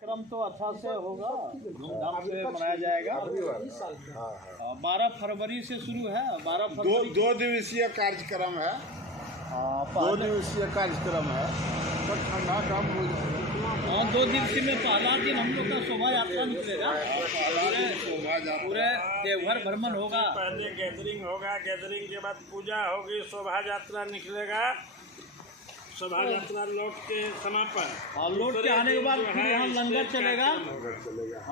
क्रम तो अच्छा से होगा, धूमधाम से मनाया जाएगा। 12 फरवरी से शुरू है। 12 फरवरी दो दिवसीय कार्यक्रम है। 2 दिवसीय कार्यक्रम है। तो ठंडा कम हो हाँ, 2 दिवसीय में पहला दिन हम लोग का शोभा यात्रा निकलेगा। पूरे देवघर भ्रमण होगा। पहले गैदरिंग होगा, गैदरिंग के बाद पूजा होगी, शोभा यात्रा निकलेगा, शोभा यात्रा लौट के समापन। और लौट के आने के बाद फिर यहाँ लंगर चलेगा।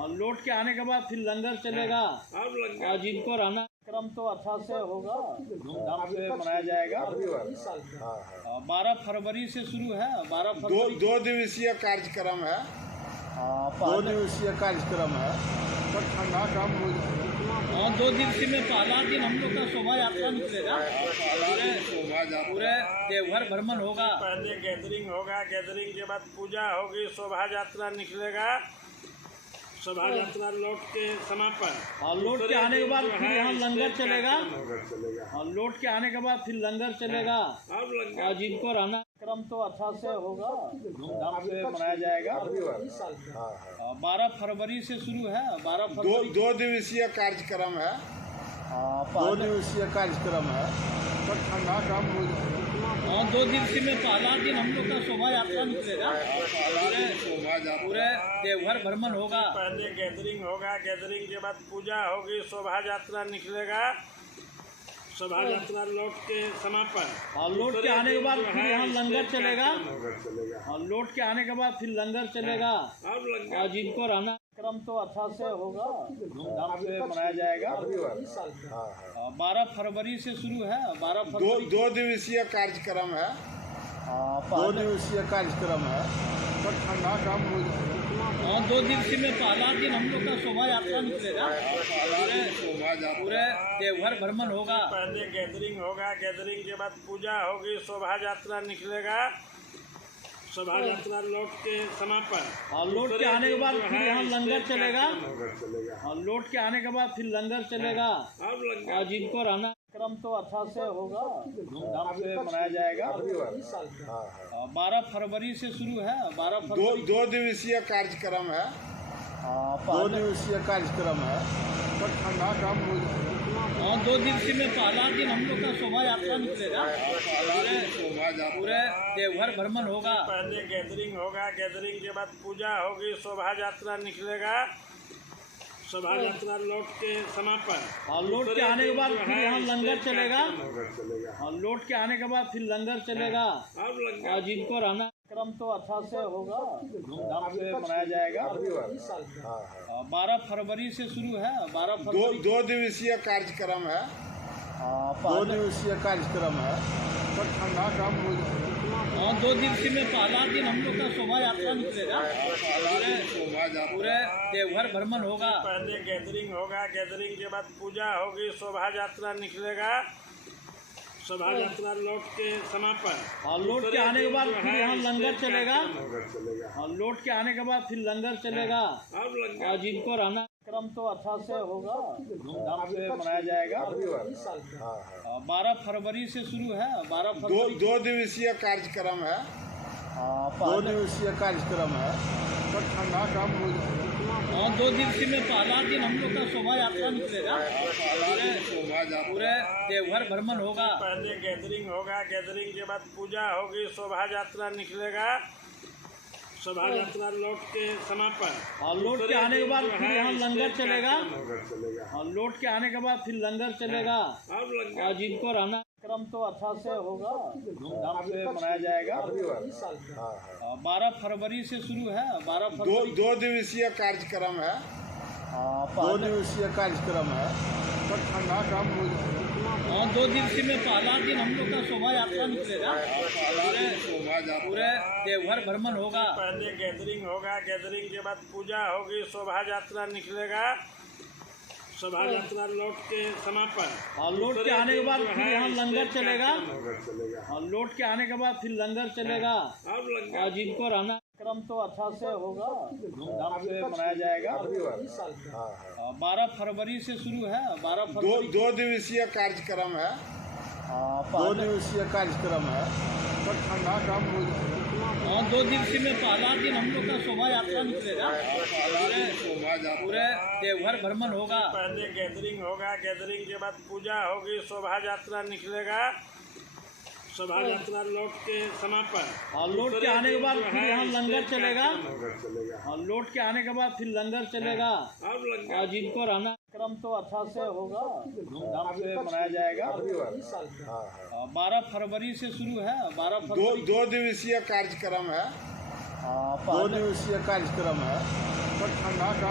और लौट के आने के बाद फिर लंगर चलेगा। अब लंगर और जिनको रहना क्रम तो अच्छा से होगा, धूमधाम से मनाया जाएगा। 12 फरवरी से शुरू है। 12 फरवरी 2 दिवसीय कार्यक्रम है। 2 दिवसीय कार्यक्रम है। तो ठंडा कम हो हाँ, 2 दिवसीय में पहला दिन हम लोग का शोभा यात्रा निकलेगा। पूरे देवघर भ्रमण होगा। पहले गैदरिंग होगा, गैदरिंग के बाद पूजा होगी, शोभा यात्रा निकलेगा, शोभा यात्रा लौट के समापन। और लौट के आने के बाद फिर यहाँ लंगर चलेगा। और लौट के आने के बाद फिर लंगर चलेगा। अब लंगर और जिनको रहना क्रम तो अच्छा से होगा, धूमधाम से मनाया जाएगा। 12 फरवरी से शुरू है। 12 फरवरी 2 दिवसीय कार्यक्रम है। 2 दिवसीय कार्यक्रम है। तो ठंडा कम हो हाँ, 2 दिवसीय में पहला दिन हम लोग का शोभा यात्रा निकलेगा। पूरे देवघर भ्रमण होगा। पहले गैदरिंग होगा, गैदरिंग के बाद पूजा होगी, शोभा यात्रा निकलेगा, शोभा यात्रा लौट के समापन। और लौट के आने के बाद फिर यहाँ लंगर चलेगा। और लौट के आने के बाद फिर लंगर चलेगा। अब लंगर और जिनको रहना क्रम तो अच्छा से होगा, धूमधाम से मनाया जाएगा। 12 फरवरी से शुरू है। 12 फरवरी 2 दिवसीय कार्यक्रम है। 2 दिवसीय कार्यक्रम है। तो ठंडा कम हो हाँ, 2 दिवसीय में पहला दिन हम लोग का शोभा यात्रा निकलेगा। पूरे देवघर भ्रमण होगा। पहले गैदरिंग होगा, गैदरिंग के बाद पूजा होगी, शोभा यात्रा निकलेगा, शोभा यात्रा लौट के समापन। और लौट के आने के बाद फिर यहाँ लंगर चलेगा। और लौट के आने के बाद फिर लंगर चलेगा। अब लंगर और जिनको रहना क्रम तो अच्छा से होगा, धूमधाम से मनाया जाएगा। 12 फरवरी से शुरू है। 12 फरवरी 2 दिवसीय कार्यक्रम है। 2 दिवसीय कार्यक्रम है। तो ठंडा कम हो हाँ, 2 दिवसीय में पहला दिन हम लोग का शोभा यात्रा निकलेगा। पूरे देवघर भ्रमण होगा। पहले गैदरिंग होगा, गैदरिंग के बाद पूजा होगी, शोभा यात्रा निकलेगा, शोभा यात्रा लौट के समापन। और लौट के आने के बाद फिर यहाँ लंगर चलेगा। और लौट के आने के बाद फिर लंगर चलेगा। अब लंगर और जिनको रहना क्रम तो अच्छा से होगा, धूमधाम से मनाया जाएगा। 12 फरवरी से शुरू है। 12 फरवरी 2 दिवसीय कार्यक्रम है। 2 दिवसीय कार्यक्रम है। तो ठंडा कम हो हाँ, 2 दिवसीय में पहला दिन हम लोग का शोभा यात्रा निकलेगा। पूरे देवघर भ्रमण होगा। पहले गैदरिंग होगा, गैदरिंग के बाद पूजा होगी, शोभा यात्रा निकलेगा, शोभा यात्रा लौट के समापन। और लौट के आने के बाद फिर यहाँ लंगर चलेगा। और लौट के आने के बाद फिर लंगर चलेगा। अब लंगर और जिनको रहना क्रम तो अच्छा से होगा, धूमधाम से मनाया जाएगा। 12 फरवरी से शुरू है। 12 फरवरी 2 दिवसीय कार्यक्रम है। 2 दिवसीय कार्यक्रम है। तो ठंडा कम हो हाँ, 2 दिवसीय में पहला दिन हम लोग का शोभा यात्रा निकलेगा। पूरे देवघर भ्रमण होगा। पहले गैदरिंग होगा, गैदरिंग के बाद पूजा होगी, शोभा यात्रा निकलेगा, शोभा यात्रा लौट के समापन। और लौट के आने के बाद फिर यहाँ लंगर चलेगा। और लौट के आने के बाद फिर लंगर चलेगा। अब लंगर और जिनको रहना क्रम तो अच्छा से होगा, धूमधाम से मनाया जाएगा। 12 फरवरी से शुरू है। 12 फरवरी 2 दिवसीय कार्यक्रम है। 2 दिवसीय कार्यक्रम है। तो ठंडा कम हो हाँ, 2 दिवसीय में पहला दिन हम लोग का शोभा यात्रा निकलेगा। पूरे देवघर भ्रमण होगा। पहले गैदरिंग होगा, गैदरिंग के बाद पूजा होगी, शोभा यात्रा निकलेगा, शोभा यात्रा लौट के समापन। और लौट के आने के बाद फिर यहाँ लंगर चलेगा। और लौट के आने के बाद फिर लंगर चलेगा। अब लंगर और जिनको रहना क्रम तो अच्छा से होगा, धूमधाम से मनाया जाएगा। 12 फरवरी से शुरू है। 12 फरवरी 2 दिवसीय कार्यक्रम है। 2 दिवसीय कार्यक्रम है। तो ठंडा कम हो हाँ, 2 दिवसीय में पहला दिन हम लोग का शोभा यात्रा निकलेगा। पूरे देवघर भ्रमण होगा। पहले गैदरिंग होगा, गैदरिंग के बाद पूजा होगी, शोभा यात्रा निकलेगा, शोभा यात्रा लौट के समापन। और लौट के आने के बाद फिर यहाँ लंगर चलेगा। और लौट के आने के बाद फिर लंगर चलेगा। और जिनको रहना क्रम तो अच्छा से होगा, धूमधाम से मनाया जाएगा। 12 फरवरी से शुरू है। 12 फरवरी 2 दिवसीय कार्यक्रम है। 2 दिवसीय कार्यक्रम है। तो ठंडा का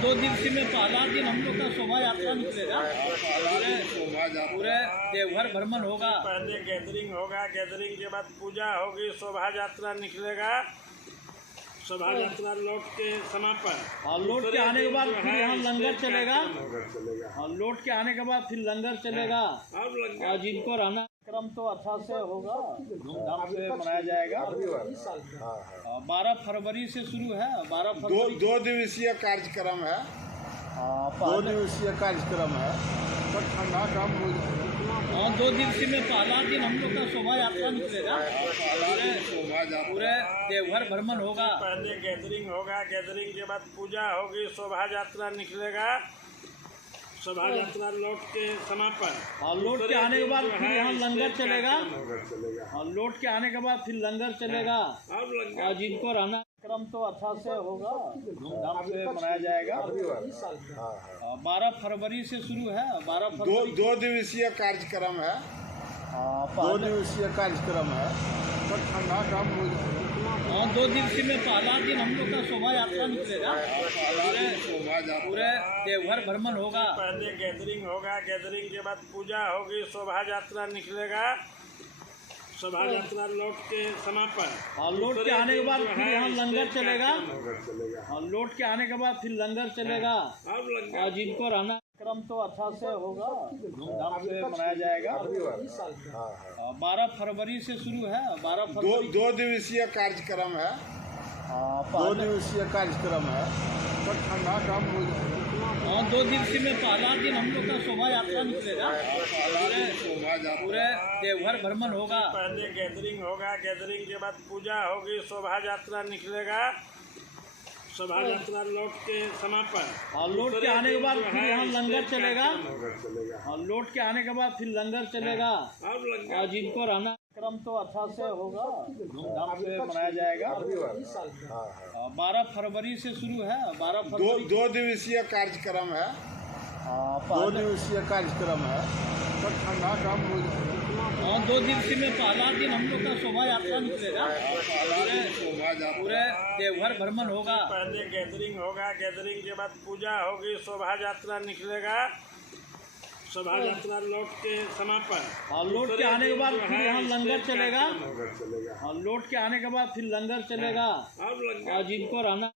2 दिवसीय में पहला दिन हम लोग का शोभा यात्रा निकलेगा। पूरे देवघर भ्रमण होगा। पहले गैदरिंग होगा, गैदरिंग के बाद पूजा होगी, शोभा यात्रा निकलेगा, शोभा यात्रा लौट के समापन। और लौट के आने के बाद फिर यहाँ लंगर चलेगा। और लौट के आने के बाद फिर लंगर चलेगा। और जिनको रहना क्रम तो अच्छा से होगा, धूमधाम से मनाया जाएगा। 12 फरवरी से शुरू है। 12 फरवरी 2 दिवसीय कार्यक्रम है। 2 दिवसीय कार्यक्रम है। तो ठंडा का 2 दिवसीय में पहला दिन हम लोग का शोभा यात्रा निकलेगा। पूरे देवघर भ्रमण होगा। पहले गैदरिंग होगा, गैदरिंग के बाद पूजा होगी, शोभा यात्रा निकलेगा, शोभा यात्रा लौट के समापन। और लौट के आने के बाद फिर यहाँ लंगर चलेगा। और लौट के आने के बाद फिर लंगर चलेगा। और जिनको रहना क्रम तो अच्छा से होगा, धूमधाम से मनाया जाएगा। 12 फरवरी से शुरू है। 12 फरवरी 2 दिवसीय कार्यक्रम है। 2 दिवसीय कार्यक्रम है। तो ठंडा का 2 दिवसीय में पहला दिन हम लोग का शोभा यात्रा निकलेगा। पूरे देवघर भ्रमण होगा। पहले गैदरिंग होगा, गैदरिंग के बाद पूजा होगी, शोभा यात्रा निकलेगा, शोभा यात्रा लौट के समापन। और लौट के आने के बाद फिर यहाँ लंगर चलेगा। और लौट के आने के बाद फिर लंगर चलेगा। और जिनको रहना क्रम तो अच्छा से होगा, धूमधाम से मनाया जाएगा। 12 फरवरी से शुरू है। 12 फरवरी 2 दिवसीय कार्यक्रम है। 2 दिवसीय कार्यक्रम है। तो ठंडा का 2 दिवसीय में पहला दिन हम लोग का शोभा यात्रा निकलेगा। पूरे देवघर भ्रमण होगा। पहले गैदरिंग होगा, गैदरिंग के बाद पूजा होगी, शोभा यात्रा निकलेगा, शोभा यात्रा लौट के समापन। और लौट के आने के बाद फिर यहाँ लंगर चलेगा। और लौट के आने के बाद फिर लंगर चलेगा। और जिनको रहना क्रम तो अच्छा से होगा, धूमधाम से मनाया जाएगा। 12 फरवरी से शुरू है। 12 फरवरी 2 दिवसीय कार्यक्रम है। 2 दिवसीय कार्यक्रम है। तो ठंडा का 2 दिवसीय में पहला दिन हम लोग का शोभा यात्रा निकलेगा। पूरे देवघर भ्रमण होगा। पहले गैदरिंग होगा, गैदरिंग के बाद पूजा होगी, शोभा यात्रा निकलेगा, शोभा यात्रा लौट के समापन। और लौट के आने के बाद फिर यहाँ लंगर चलेगा। और लौट के आने के बाद फिर लंगर चलेगा। और जिनको रहना